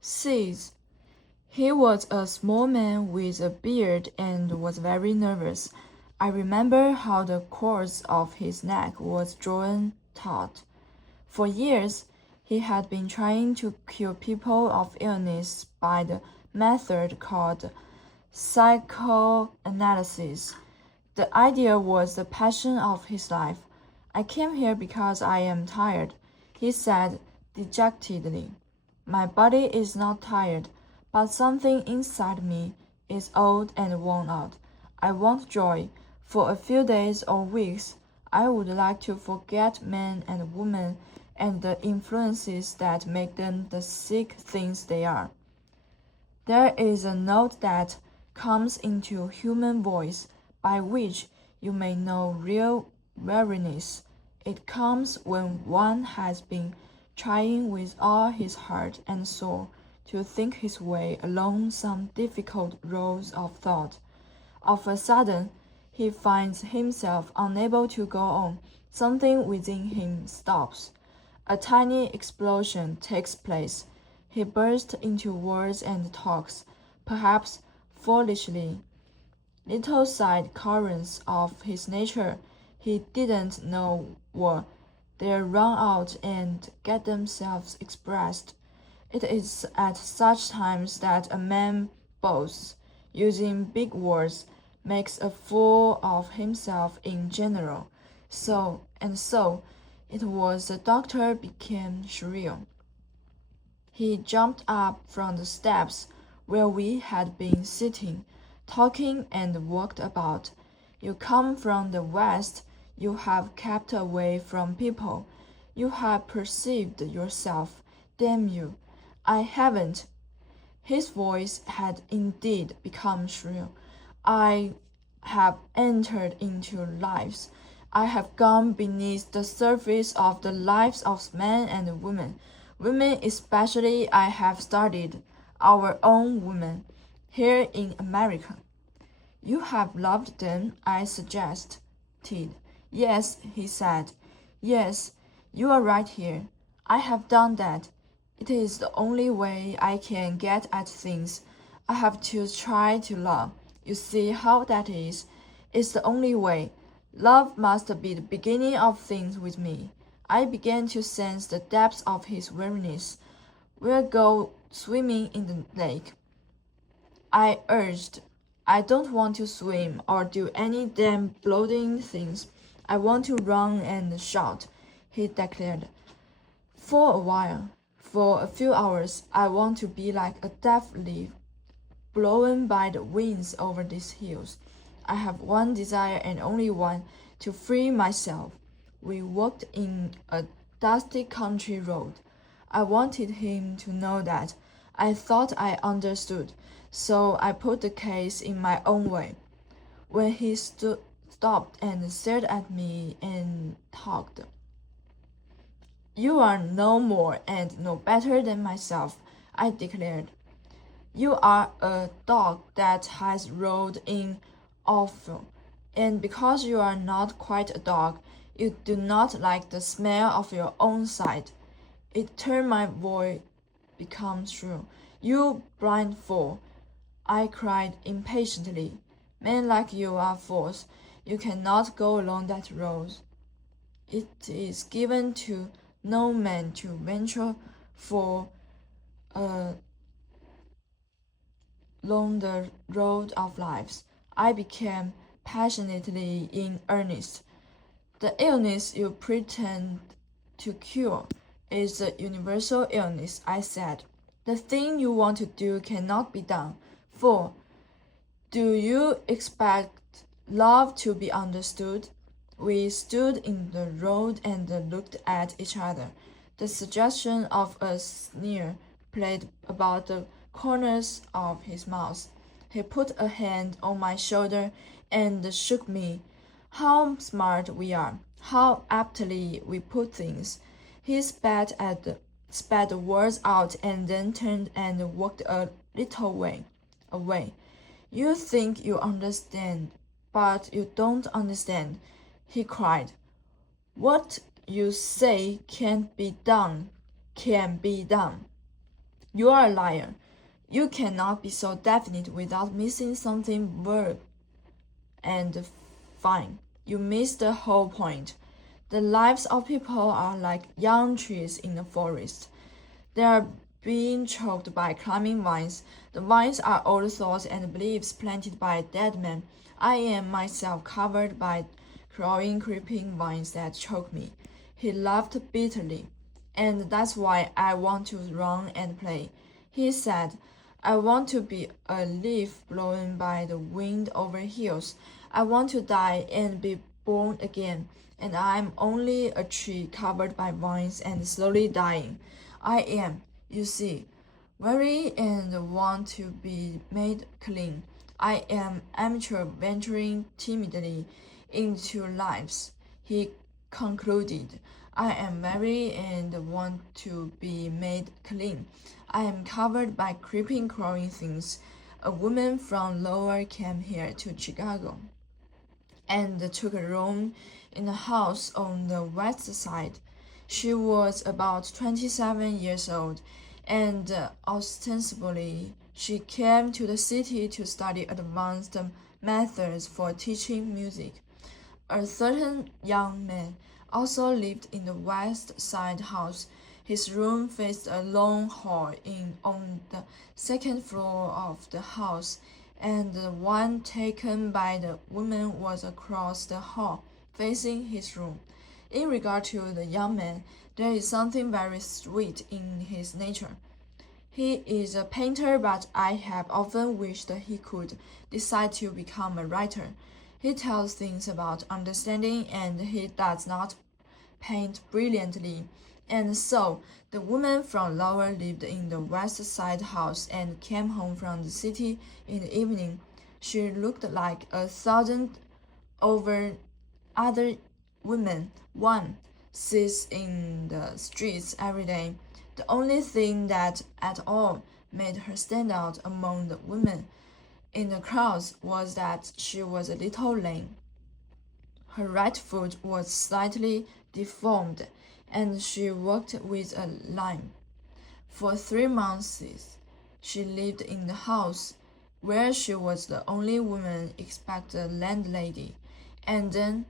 Sees. He was a small man with a beard and was very nervous. I remember how the cords of his neck was drawn taut. For years, he had been trying to cure people of illness by the method called psychoanalysis. The idea was the passion of his life. I came here because I am tired, he said dejectedly. My body is not tired, but something inside me is old and worn out. I want joy. For a few days or weeks, I would like to forget men and women and the influences that make them the sick things they are. There is a note that comes into human voice by which you may know real weariness. It comes when one has been trying with all his heart and soul to think his way along some difficult road of thought. Of a sudden, he finds himself unable to go on. Something within him stops. A tiny explosion takes place. He bursts into words and talks, perhaps foolishly. Little side currents of his nature he didn't know were there run out and get themselves expressed. It is at such times that a man boasts, using big words, makes a fool of himself in general. So, it was the doctor became shrill. He jumped up from the steps where we had been sitting, talking and walked about. You come from the West, you have kept away from people, you have perceived yourself, damn you. I haven't. His voice had indeed become shrill. I have entered into lives. I have gone beneath the surface of the lives of men and women. Women especially I have studied, our own women, here in America. You have loved them, I suggested. Yes, he said. Yes, you are right here. I have done that. It is the only way I can get at things. I have to try to love. You see how that is? It's the only way. Love must be the beginning of things with me. I began to sense the depths of his weariness. We'll go swimming in the lake. I urged. I don't want to swim or do any damn bloating things. I want to run and shout, he declared. For a while, for a few hours, I want to be like a deaf leaf blown by the winds over these hills. I have one desire and only one, to free myself. We walked in a dusty country road. I wanted him to know that. I thought I understood, so I put the case in my own way. When he stopped and stared at me and talked, you are no more and no better than myself, I declared. You are a dog that has rolled in offal, and because you are not quite a dog, you do not like the smell of your own side. It turned my voice become shrill. You blind fool, I cried impatiently. Men like you are fools. You cannot go along that road. It is given to no man to venture for along the road of life. I became passionately in earnest. The illness you pretend to cure is a universal illness, I said. The thing you want to do cannot be done. For do you expect love to be understood? We stood in the road and looked at each other. The suggestion of a sneer played about the corners of his mouth. He put a hand on my shoulder and shook me. How smart we are! How aptly we put things! He spat the words out and then turned and walked a little way away. You think you understand, but you don't understand, he cried. What you say can't be done, can be done. You are a liar. You cannot be so definite without missing something vague and fine. You miss the whole point. The lives of people are like young trees in a forest. They are being choked by climbing vines. The vines are old thoughts and beliefs planted by dead men. I am myself covered by crawling, creeping vines that choke me. He laughed bitterly. And that's why I want to run and play. He said, I want to be a leaf blown by the wind over hills. I want to die and be born again. And I'm only a tree covered by vines and slowly dying. I am, you see, weary and want to be made clean. I am amateur venturing timidly into lives. He concluded. I am weary and want to be made clean. I am covered by creeping, crawling things. A woman from Lower came here to Chicago and took a room in a house on the west side. She was about 27 years old, and ostensibly she came to the city to study advanced methods for teaching music. A certain young man also lived in the west side house. His room faced a long hall on the second floor of the house, and the one taken by the woman was across the hall, facing his room. In regard to the young man, there is something very sweet in his nature. He is a painter, but I have often wished he could decide to become a writer. He tells things about understanding, and he does not paint brilliantly. And so, the woman from Lower lived in the West Side house and came home from the city in the evening. She looked like 1,000 over other women one sees in the streets every day. The only thing that at all made her stand out among the women in the crowds was that she was a little lame. Her right foot was slightly deformed, and she walked with a limp. For 3 months, she lived in the house, where she was the only woman except the landlady, and then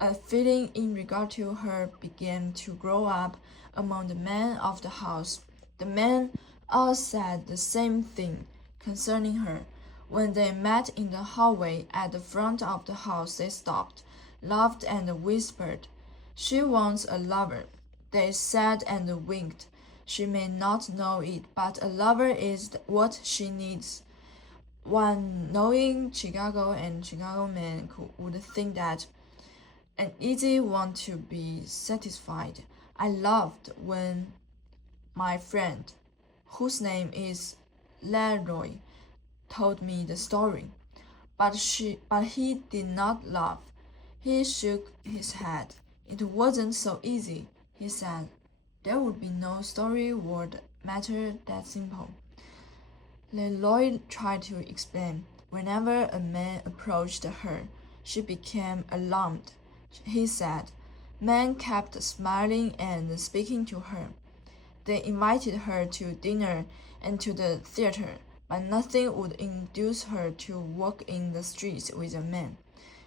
a feeling in regard to her began to grow up among the men of the house. The men all said the same thing concerning her. When they met in the hallway at the front of the house, they stopped, laughed, and whispered, "She wants a lover." They said and winked. She may not know it, but a lover is what she needs. One knowing Chicago and Chicago men would think that an easy one to be satisfied. I laughed when my friend, whose name is Leroy, told me the story. But he did not laugh. He shook his head. It wasn't so easy, he said. There would be no story would matter that simple. Leroy tried to explain. Whenever a man approached her, she became alarmed. He said. Men kept smiling and speaking to her. They invited her to dinner and to the theater, but nothing would induce her to walk in the streets with a man.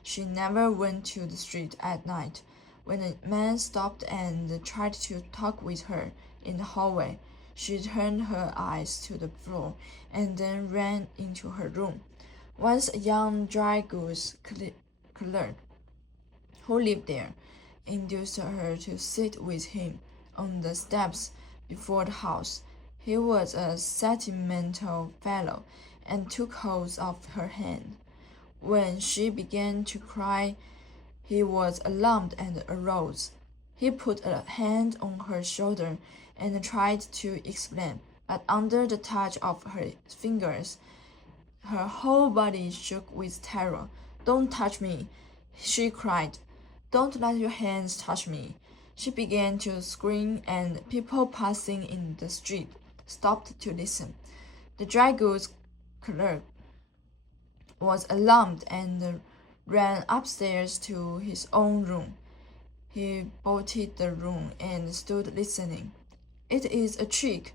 She never went to the street at night. When a man stopped and tried to talk with her in the hallway, she turned her eyes to the floor and then ran into her room. Once a young dry goods clerk who lived there induced her to sit with him on the steps before the house. He was a sentimental fellow and took hold of her hand. When she began to cry, he was alarmed and arose. He put a hand on her shoulder and tried to explain, but under the touch of her fingers, her whole body shook with terror. "Don't touch me," she cried. "Don't let your hands touch me." She began to scream, and people passing in the street stopped to listen. The dry goods clerk was alarmed and ran upstairs to his own room. He bolted the room and stood listening. "It is a trick,"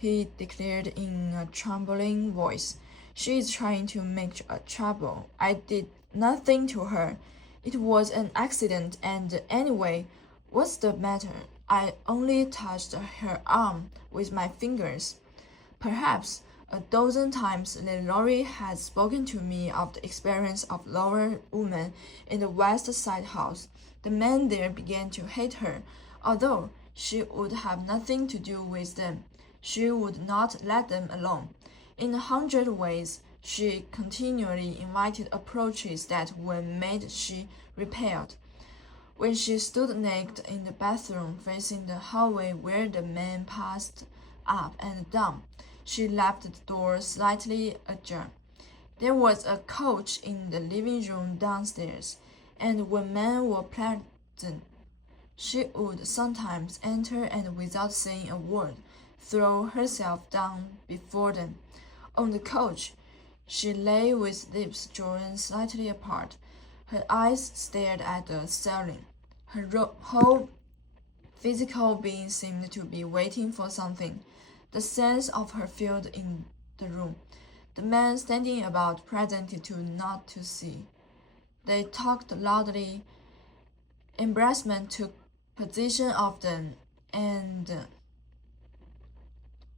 he declared in a trembling voice. She is trying to make trouble. I did nothing to her. It was an accident, and anyway, what's the matter? I only touched her arm with my fingers. Perhaps a dozen times Laurie had spoken to me of the experience of lower women in the West Side house. The men there began to hate her, although she would have nothing to do with them. She would not let them alone. In 100 ways, she continually invited approaches that when made she repelled. When she stood naked in the bathroom facing the hallway where the men passed up and down, she left the door slightly ajar. There was a couch in the living room downstairs, and when men were present, she would sometimes enter and without saying a word, throw herself down before them. On the couch, she lay with lips drawn slightly apart. Her eyes stared at the ceiling. Her whole physical being seemed to be waiting for something. The sense of her filled in the room. The men standing about pretended to not to see. They talked loudly. Embarrassment took possession of them, and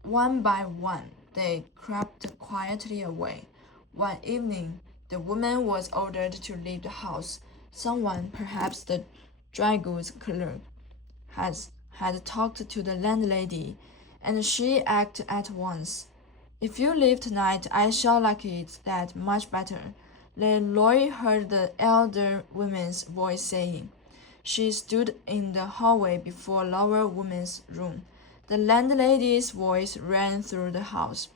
one by one they crept quietly away. One evening, the woman was ordered to leave the house. Someone, perhaps the dry goods clerk, had talked to the landlady, and she acted at once. If you leave tonight, I shall like it that much better, Laurie heard the elder woman's voice saying. She stood in the hallway before lower woman's room. The landlady's voice rang through the house.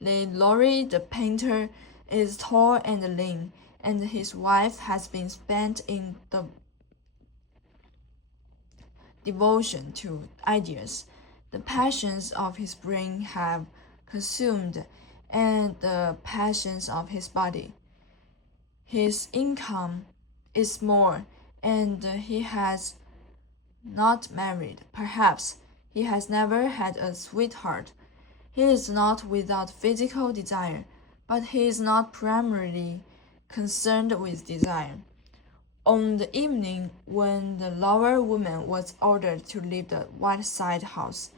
Laurie, the painter, is tall and lean, and his wife has been spent in the devotion to ideas. The passions of his brain have consumed, and the passions of his body. His income is small, and he has not married. Perhaps he has never had a sweetheart. He is not without physical desire, but he is not primarily concerned with desire. On the evening when the lower woman was ordered to leave the Whiteside house,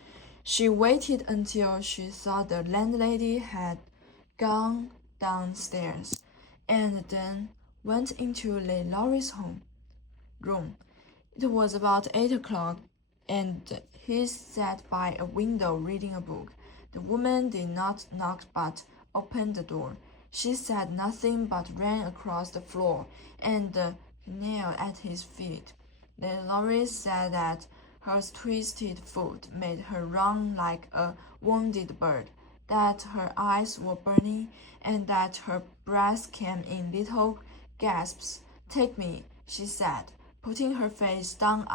she waited until she thought the landlady had gone downstairs, and then went into Laurie's room. It was about 8 o'clock, and he sat by a window reading a book. The woman did not knock but opened the door. She said nothing but ran across the floor and knelt at his feet. Laurie said that her twisted foot made her run like a wounded bird, that her eyes were burning, and that her breath came in little gasps. Take me, she said, putting her face down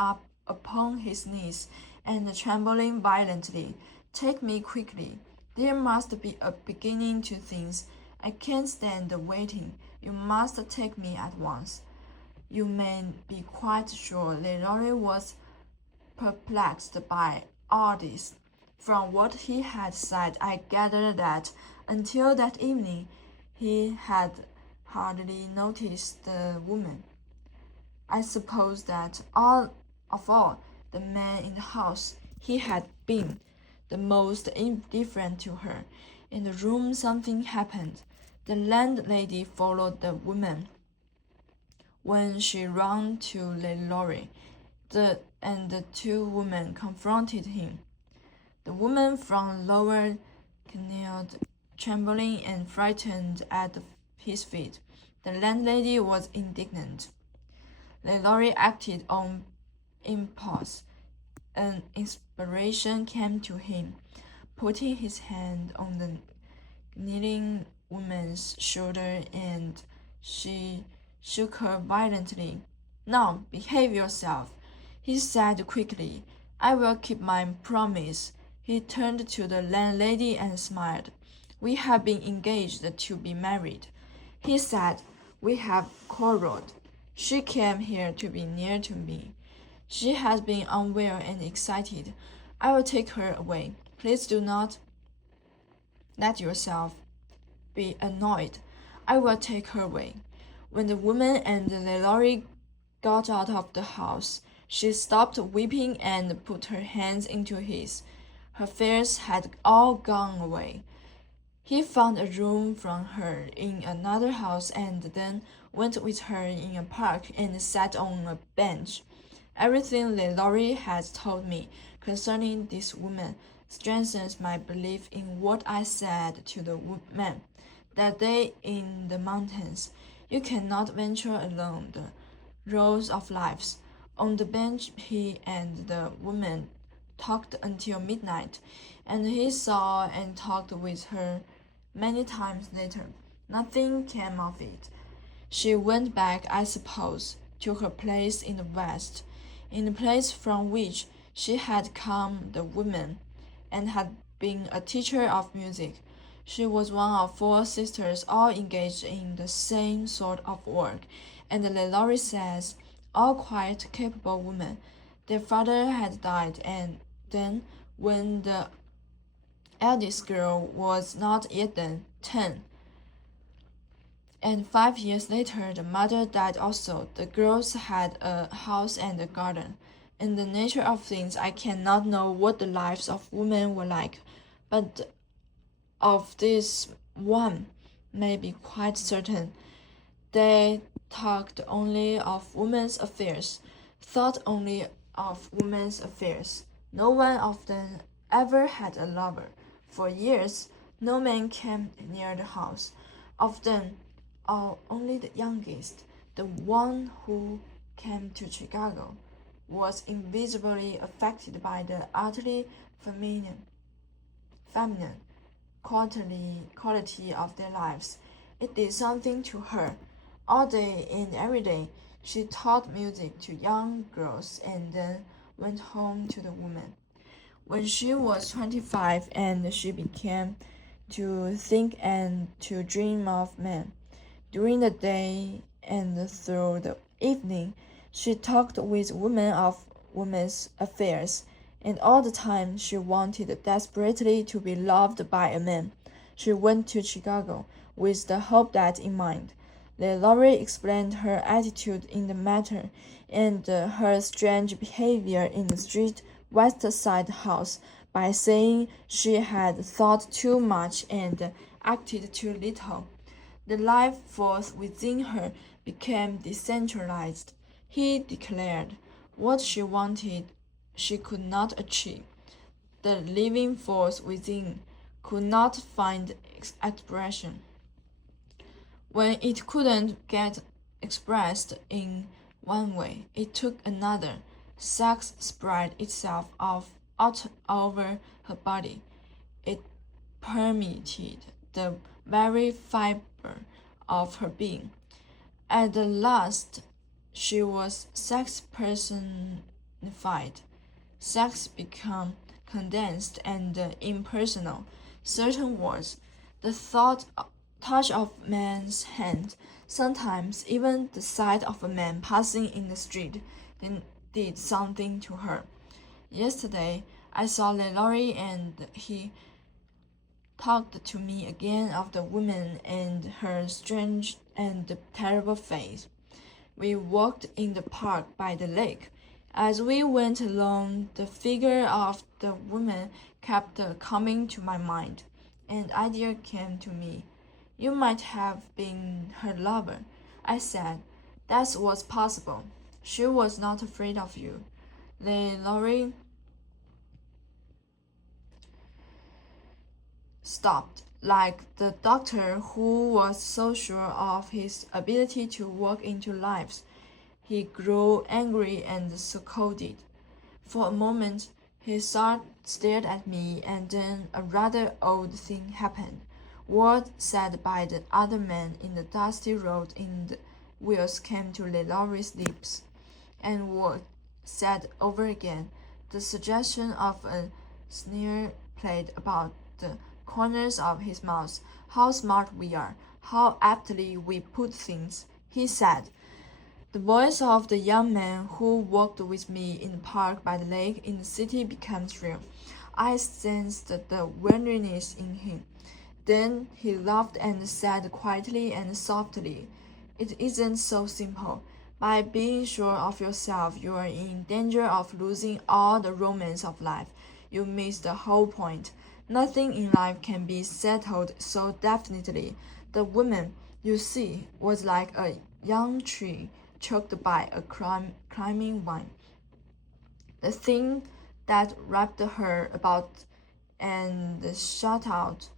upon his knees and trembling violently. Take me quickly. There must be a beginning to things. I can't stand waiting. You must take me at once. You may be quite sure Laurie was perplexed by all this. From what he had said, I gathered that until that evening he had hardly noticed the woman. I suppose that of all the men in the house, he had been the most indifferent to her. In the room something happened. The landlady followed the woman. When she ran to Laurie, the two women confronted him. The woman from lower knelt, trembling and frightened at his feet. The landlady was indignant. Laurie acted on impulse. An inspiration came to him. Putting his hand on the kneeling woman's shoulder, and she shook her violently. Now, behave yourself, he said quickly. I will keep my promise. He turned to the landlady and smiled. We have been engaged to be married, he said. We have quarreled. She came here to be near to me. She has been unwell and excited. I will take her away. Please do not. Let yourself be annoyed. I will take her away. When the woman and Lalaurie got out of the house, she stopped weeping and put her hands into his. Her fears had all gone away. He found a room for her in another house and then went with her in a park and sat on a bench. Everything Lalaurie has told me concerning this woman strengthens my belief in what I said to the man that day in the mountains. You cannot venture along the roads of lives. On the bench, he and the woman talked until midnight, and he saw and talked with her many times later. Nothing came of it. She went back, I suppose, to her place in the West, in the place from which she had come the woman, and had been a teacher of music. She was one of 4 sisters, all engaged in the same sort of work, and Lalaurie says, all quite capable women. Their father had died, and then, when the eldest girl was not yet 10, and 5 years later the mother died also. The girls had a house and a garden. In the nature of things, I cannot know what the lives of women were like, but of this one may be quite certain. They talked only of women's affairs, thought only of women's affairs. No one of them ever had a lover. For years, no man came near the house. Of them, only the youngest, the one who came to Chicago, was invisibly affected by the utterly feminine quality of their lives. It did something to her. All day and every day, she taught music to young girls and then went home to the woman. When she was 25 and she began to think and to dream of men, during the day and through the evening, she talked with women of women's affairs, and all the time she wanted desperately to be loved by a man. She went to Chicago with the hope that in mind. Lalaurie explained her attitude in the matter and her strange behavior in the street West Side house by saying she had thought too much and acted too little. The life force within her became decentralized. He declared what she wanted she could not achieve. The living force within could not find expression. When it couldn't get expressed in one way, it took another. Sex spread itself out over her body. It permeated the very fiber of her being. At the last, she was sex personified. Sex became condensed and impersonal. Certain words, the touch of man's hand, sometimes even the sight of a man passing in the street, did something to her. Yesterday, I saw Lalaurie and he talked to me again of the woman and her strange and terrible face. We walked in the park by the lake. As we went along, the figure of the woman kept coming to my mind. An idea came to me. You might have been her lover, I said. That was possible. She was not afraid of you. Lalaurie stopped, like the doctor who was so sure of his ability to walk into lives. He grew angry and scolded. For a moment, his stared at me, and then a rather odd thing happened. Words said by the other man in the dusty road in the wheels came to Lalaurie's lips, and words said over again. The suggestion of a sneer played about the corners of his mouth. How smart we are! How aptly we put things, he said. The voice of the young man who walked with me in the park by the lake in the city became shrill. I sensed the weariness in him. Then he laughed and said quietly and softly, "It isn't so simple. By being sure of yourself, you are in danger of losing all the romance of life. You miss the whole point. Nothing in life can be settled so definitely. The woman, you see, was like a young tree choked by a climbing vine. The thing that wrapped her about and shut out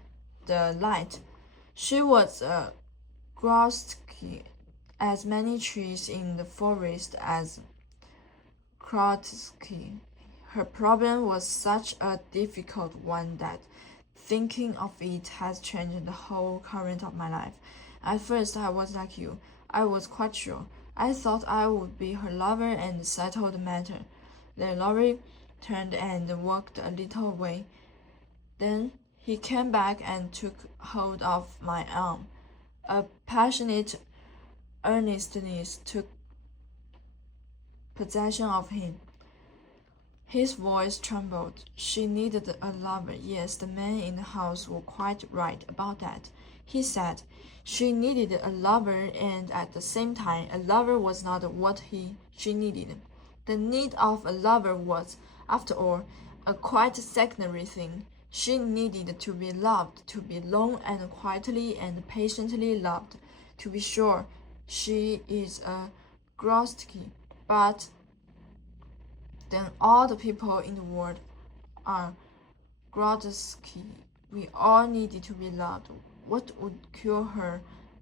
the light. She was a Grotsky, as many trees in the forest as Krotsky. Her problem was such a difficult one that thinking of it has changed the whole current of my life. At first, I was like you. I was quite sure. I thought I would be her lover and settle the matter." Then Laurie turned and walked a little way. Then he came back and took hold of my arm. A passionate earnestness took possession of him. His voice trembled. "She needed a lover. Yes, the men in the house were quite right about that," he said. "She needed a lover, and at the same time, a lover was not what she needed. The need of a lover was, after all, a quite secondary thing. She needed to be loved, to be long and quietly and patiently loved. To be sure, she is a Grotsky, but then all the people in the world are Grotsky. We all needed to be loved. What would cure her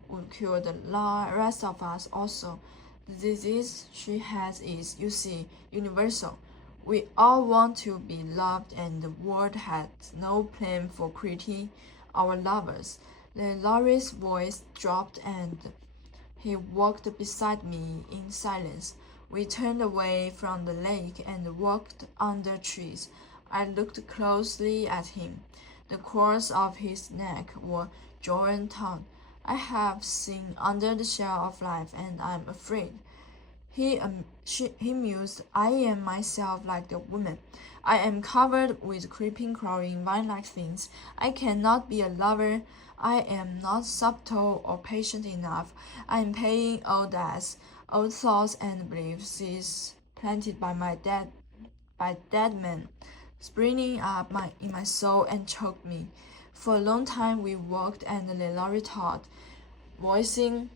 would cure the rest of us also. The disease she has is, you see, universal. We all want to be loved, and the world has no plan for creating our lovers." Then Laurie's voice dropped and he walked beside me in silence. We turned away from the lake and walked under trees. I looked closely at him. The cords of his neck were drawn taut. "I have seen under the shell of life, and I'm afraid." He mused, "I am myself like the woman. I am covered with creeping, crawling, vine-like things. I cannot be a lover. I am not subtle or patient enough. I am paying old debts, old thoughts and beliefs planted by dead men, springing up in my soul and choked me." For a long time we walked and Laurie talked, voicing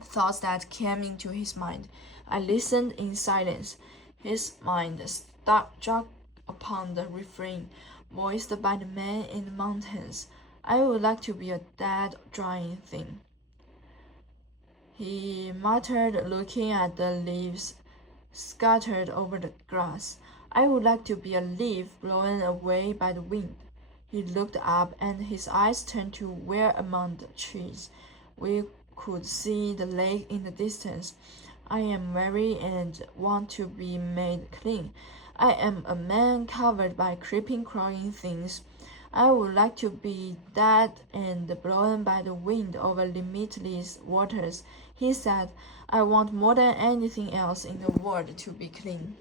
thoughts that came into his mind. I listened in silence. His mind struck upon the refrain, voiced by the man in the mountains. "I would like to be a dead, drying thing," he muttered, looking at the leaves scattered over the grass. "I would like to be a leaf blown away by the wind." He looked up, and his eyes turned to where among the trees we could see the lake in the distance. "I am weary and want to be made clean. I am a man covered by creeping, crawling things. I would like to be dead and blown by the wind over limitless waters," he said. "I want more than anything else in the world to be clean."